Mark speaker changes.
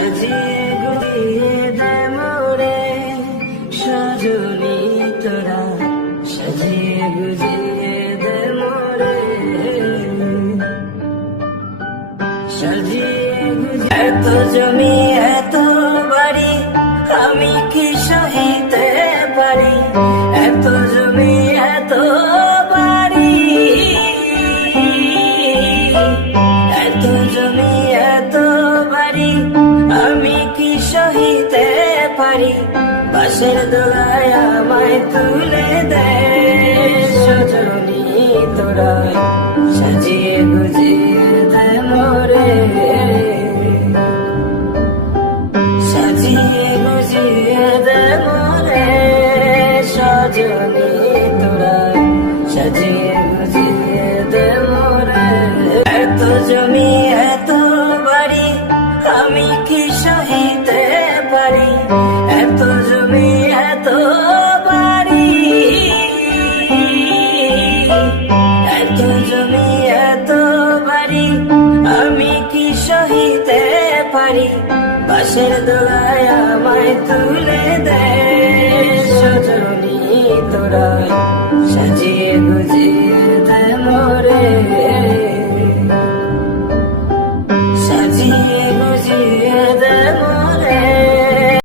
Speaker 1: সাজিয়ে গুজিয়ে দে মোরে, সজনী তোরা সাজিয়ে গুজিয়ে দে মোরে। সাজিয়ে এত জমি, এত বাড়ি, আমি কি সহিতে পারি? এত জমি, এত সহিতে পারি। বাসের দোলায় আমায় তুলে দে। সজনী তোরা সাজিয়ে গুজিয়ে দে মোরে। সাজিয়ে গুজিয়ে দে মোরে, সজনী পারি বাসের দোলায় আমায় তুলে দে সজনী তোরা